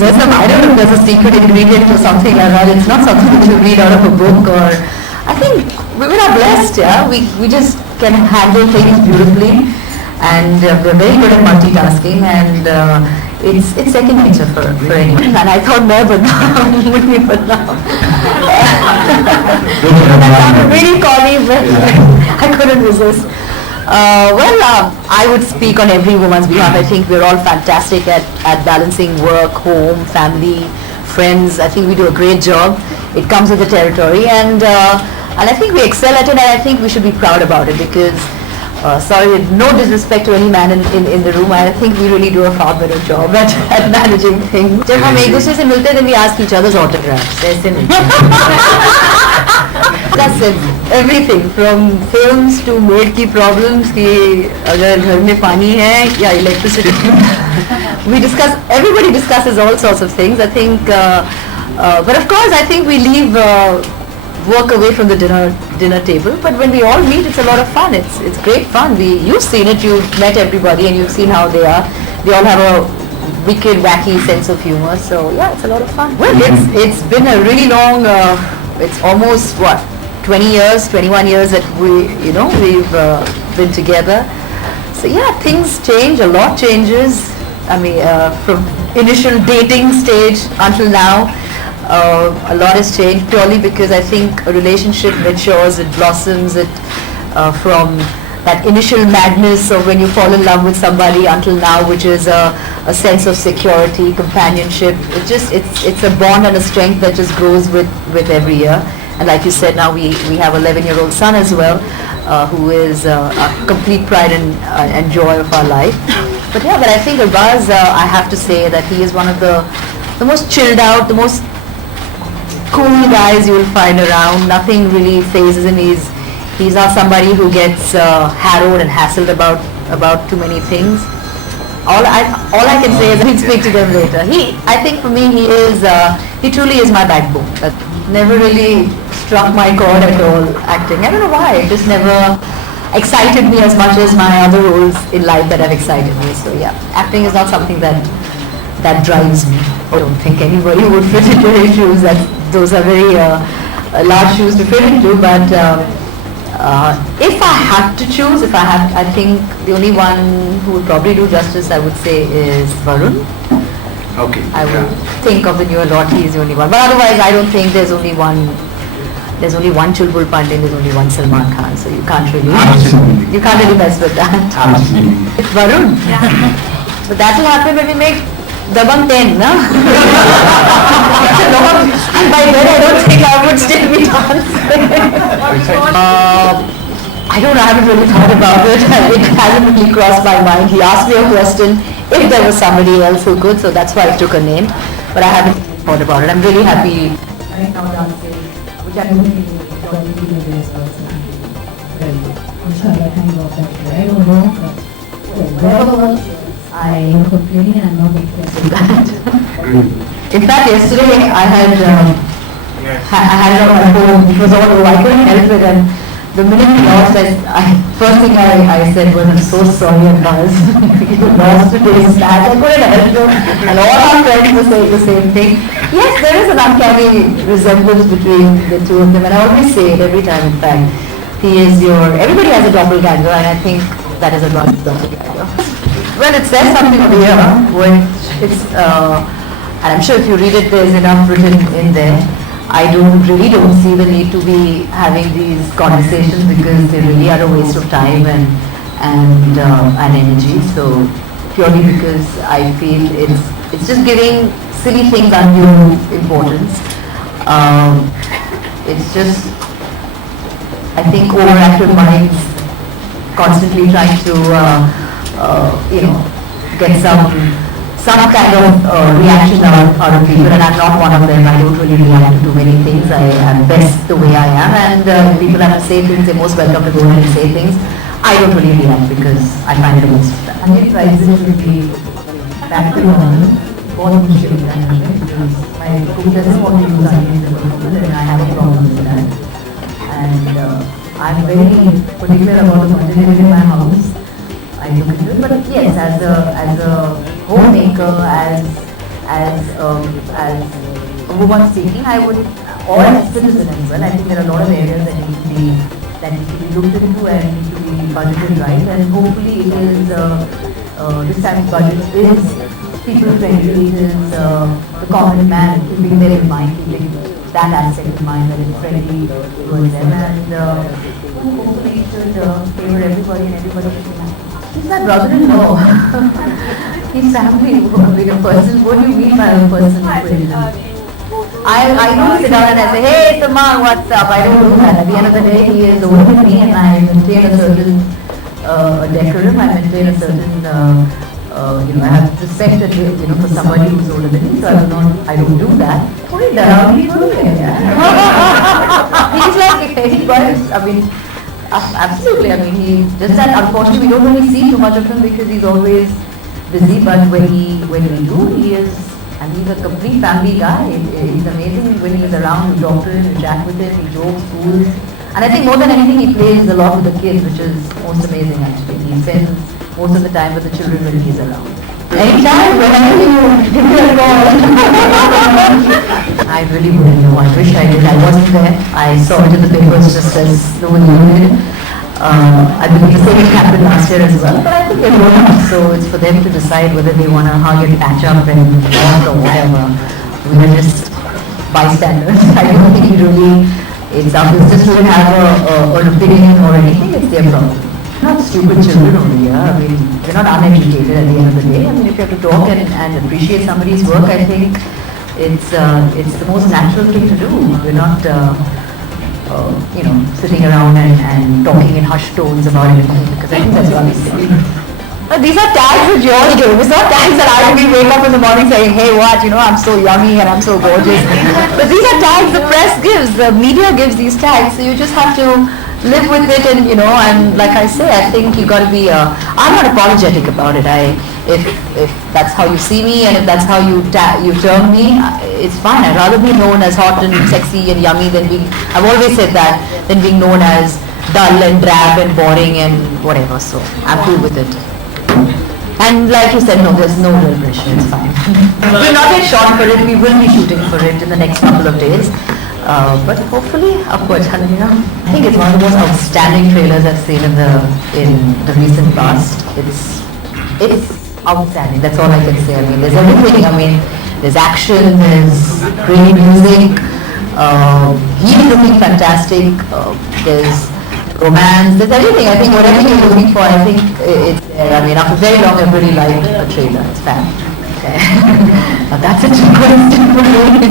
knows? I don't know if there's a secret ingredient or something like that. It's not something that you read out of a book or. I think women are blessed, yeah. We just can handle things beautifully, and we're very good at multitasking, and it's second nature for anyone. And I thought more, but now but now. That sounded really corny, but I couldn't resist. I would speak on every woman's behalf. I think we're all fantastic at balancing work, home, family, friends. I think we do a great job. It comes with the territory, and I think we excel at it, and I think we should be proud about it because, sorry, no disrespect to any man in the room, I think we really do a far better job at managing things. जब हम एक दूसरे से मिलते हैं, then we ask each other's autographs. ऐसे नहीं. That's it. Everything from films to maid की problems कि अगर घर में पानी है या electricity. We discuss. Everybody discusses all sorts of things. I think, but of course, I think we leave work away from the dinner table. But when we all meet, it's a lot of fun. It's great fun. You've seen it. You've met everybody, and you've seen how they are. They all have a wicked, wacky sense of humor. So yeah, it's a lot of fun. Well, it's been a really long. It's almost 20 years, 21 years that we've been together. So yeah, things change. A lot changes. I mean, from initial dating stage until now, a lot has changed purely because I think a relationship matures, it blossoms, from that initial madness of when you fall in love with somebody until now, which is a sense of security, companionship. It's a bond and a strength that just grows with every year. And like you said, now we have an 11-year-old son as well, who is a complete pride and joy of our life. But I think Arbaz, I have to say that he is one of the most chilled out, the most cool guys you will find around. Nothing really phases him. He's not somebody who gets harrowed and hassled about too many things. All I can say is we'll speak to them later. I think for me, he truly is my backbone. That never really struck my chord at all, acting. I don't know why. It just never excited me as much as my other roles in life that have excited me. So yeah, acting is not something that drives me. I don't think anybody would fit into his shoes. Those are very large shoes to fit into. But if I had to choose, I think the only one who would probably do justice, I would say, is Varun. Okay. I would think of the newer lot. He is the only one. But otherwise, I don't think there's only one. There's only one Chulbul Pandey, there's only one Salman Khan, so you can't really mess with that. Absolutely. It's Varun. Yeah. But that will happen when we make Dabang 10, no? And by then I don't think I would still be dancing. I don't know, I haven't really thought about it. It hasn't really crossed my mind. He asked me a question if there was somebody else who could, so that's why I took a name. But I haven't thought about it. I'm really happy right now dancing. I don't think as well. Inshallah, thank God that I don't know, but whatever I am complaining and I'm not interested in that. In fact, yesterday I had it on my phone. It was all over. I couldn't help it, and the minute we lost, first thing I said was, "I'm so sorry, Arbaz. You lost today's match." I couldn't help it, and all our friends were saying the same thing. Yes, there is an uncanny resemblance between the two of them, and I always say it every time. In fact, everybody has a doppelganger, and I think that is a doppelganger. Well, it says something over here, which and I'm sure if you read it, there's enough written in there. I really don't see the need to be having these conversations because they really are a waste of time and energy. So purely because I feel it's just giving silly things undue importance. It's just, I think, overactive minds constantly trying to get some kind of reaction out of people, and I'm not one of them. I don't really react to too many things. I am best the way I am, and people have to say things, they're most welcome to go ahead and say things. I don't really react because I find the most of that. And if I would be back to one, बहुत मुश्किल होता है because my group doesn't want to use unlimited and I have a problem with that. And I'm very particular about the material in my house. I look into it, but yes, as a homemaker, as as a woman speaking, I would, or as a citizen as well, I think there are a lot of areas that need to be looked into and need to be budgeted right, and hopefully it is, this time's budget is people friendly, it is the common man, keeping that in mind, keeping that aspect in mind, that it's friendly towards them, and hopefully it should favor everybody and everybody should be happy. He's my brother-in-law. He's family. With a person. What do you mean by a person? I don't sit down and I say, hey, Tamang, what's up? I don't do that. At the end of the day, he is older than me and I maintain a certain decorum. I maintain a certain, I have respect for somebody who's older than me. So I don't do that. He's like anybody. I mean, absolutely. I mean, he just that. Unfortunately, we don't really see too much of him because he's always busy. But when we do, he is, and he's a complete family guy. He's amazing when he's around. We talk to him, we chat with him, he jokes, fools. And I think more than anything, he plays a lot with the kids, which is most amazing actually. He spends most of the time with the children when he's around. Anytime, whenever you give me a call. I really wouldn't know. I wish I did. I wasn't there. I saw it in the papers just as no one knew it. I believe the same happened last year as well. But I think they're grown up, so it's for them to decide whether they want to hug and patch up and walk or whatever. We are just bystanders. I don't think it's our business to have an opinion or anything. It's their problem. Not stupid children over here. I mean, we're not uneducated at the end of the day. I mean, if you have to talk and appreciate somebody's work, I think it's the most natural thing to do. We're not, sitting around and talking in hushed tones about anything, because I think that's what we say. These are tags that George gave. It's not tags that I will wake up in the morning saying, hey, what, I'm so yummy and I'm so gorgeous. But these are tags the press gives, the media gives these tags, so you just have to live with it, and and like I say, I think you got to be. I'm not apologetic about it. If that's how you see me and if that's how you term me, it's fine. I'd rather be known as hot and sexy and yummy than being. I've always said that, than being known as dull and drab and boring and whatever. So I'm cool with it. And like you said, no, there's no real pressure. It's fine. We're not yet shot for it. We will be shooting for it in the next couple of days. But hopefully, upwards, I think it's one of the most outstanding trailers I've seen in the recent past. It's outstanding. That's all I can say. I mean, there's everything. I mean, there's action, there's great music. He's looking fantastic. There's romance. There's everything. I think whatever you're looking for, I think it's there. I mean, after very long, I've really liked a trailer. It's fan. Okay. Now that's a trick question for me.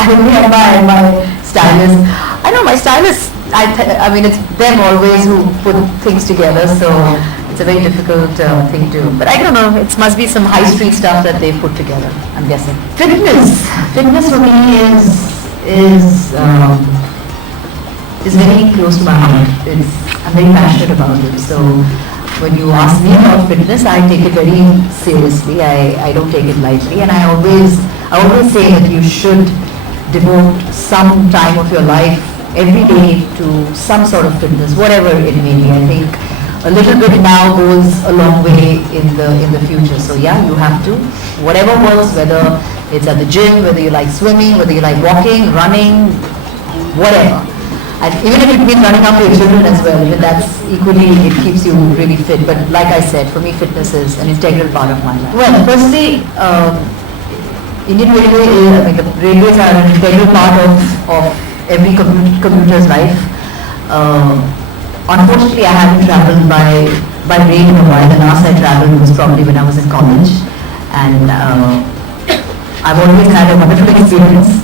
I only have my stylist. I know my stylist, I mean, it's them always who put things together, so it's a very difficult thing to, but I don't know, it must be some high street stuff that they put together, I'm guessing. Fitness for me is very close to my heart. I'm very passionate about it, so when you ask me about fitness, I take it very seriously. I don't take it lightly, and I always say that you should devote some time of your life every day to some sort of fitness, whatever it may be. I think a little bit now goes a long way in the future. So yeah, you have to, whatever works, whether it's at the gym, whether you like swimming, whether you like walking, running, whatever. And even if it means running after your children as well, even that's equally, it keeps you really fit. But like I said, for me fitness is an integral part of my life. Well, firstly, Indian Railway, I mean the railways are an integral part of every commuter's life. Unfortunately, I haven't travelled by rail in a while. The last I travelled was probably when I was in college. And I've always had a wonderful experience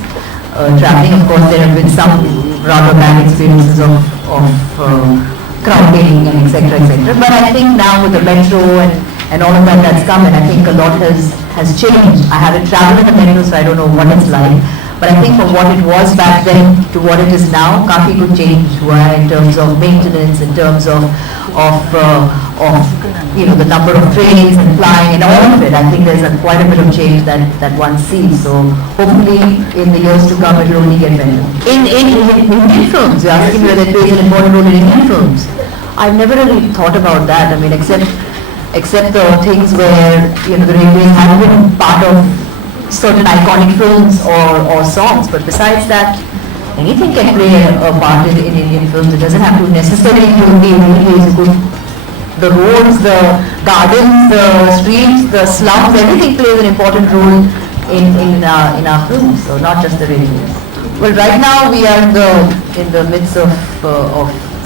travelling. Of course, there have been some rather bad experiences of crowding and etc. But I think now with the metro and all of that that's come, and I think a lot has changed. I haven't travelled in the metro, so I don't know what it's like. But I think from what it was back then to what it is now, काफी कुछ change हुआ है in terms of maintenance, in terms of the number of trains and flying and all of it. I think there's quite a bit of change that one sees. So hopefully in the years to come it will only get better. In Indian films, you're asking me whether it plays an important role in Indian films. I've never really thought about that. I mean, except the things where the railways have been part of certain iconic films or songs, but besides that, anything can play a part in Indian films. It doesn't have to necessarily be Indian plays. The roads, the gardens, the streets, the slums, everything plays an important role in our films, so not just the railways. Well, right now we are in the midst of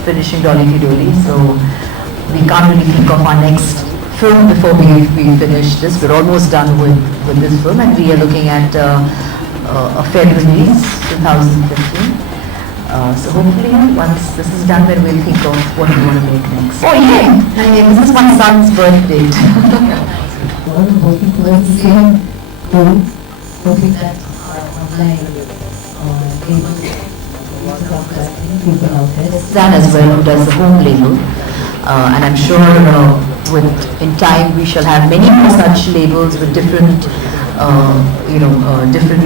finishing Dolly Ki Doli, so we can't really think of our next film before we finish this. We're almost done with this film, and we are looking at a Feb release, 2015. So hopefully once this is done, then we'll think of what we want to make next. Oh yeah, this is my son's birthday. Working towards the same goal, hoping that online people out there. Zan as well, who does the home label, and I'm sure in time we shall have many more such labels with different, different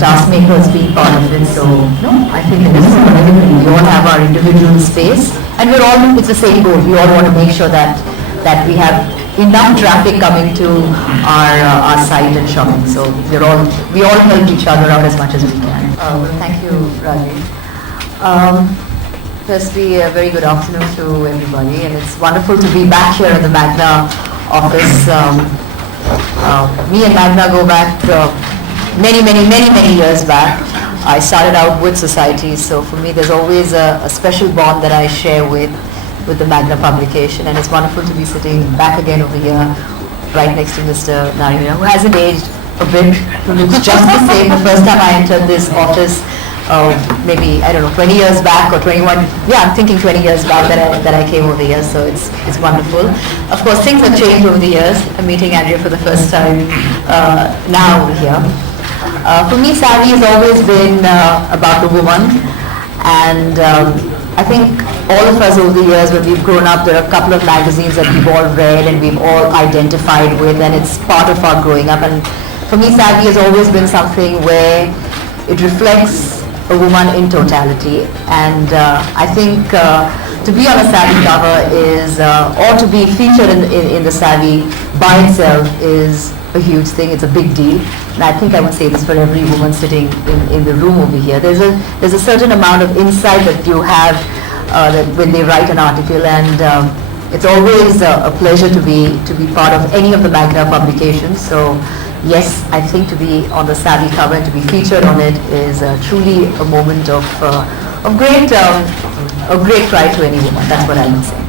task makers being part of it. So no, I think this is we all have our individual space, and it's the same goal. We all want to make sure that we have enough traffic coming to our site and shopping. So we all help each other out as much as we can. Thank you, Rajesh. Firstly, a very good afternoon to everybody, and it's wonderful to be back here in the Magna office. Me and Magna go back many years back. I started out with society, so for me there's always a special bond that I share with the Magna publication, and it's wonderful to be sitting back again over here right next to Mr. Narayana, who hasn't aged a bit, who looks just the same. The first time I entered this office, maybe, I don't know, 20 years back or 21, yeah, I'm thinking 20 years back that I came over here, so it's wonderful. Of course, things have changed over the years. I'm meeting Andrea for the first time now over here. For me, Savvy has always been about the woman, and I think all of us over the years, when we've grown up, there are a couple of magazines that we've all read and we've all identified with, and it's part of our growing up. And for me, Savvy has always been something where it reflects a woman in totality, and I think to be on a Savvy cover is, or to be featured in the Savvy by itself is a huge thing. It's a big deal, and I think I would say this for every woman sitting in the room over here. There's a certain amount of insight that you have that when they write an article, and it's always a pleasure to be part of any of the Magna publications. So yes, I think to be on the Savvy cover and to be featured on it is truly a moment of great pride to any woman. That's what I would say.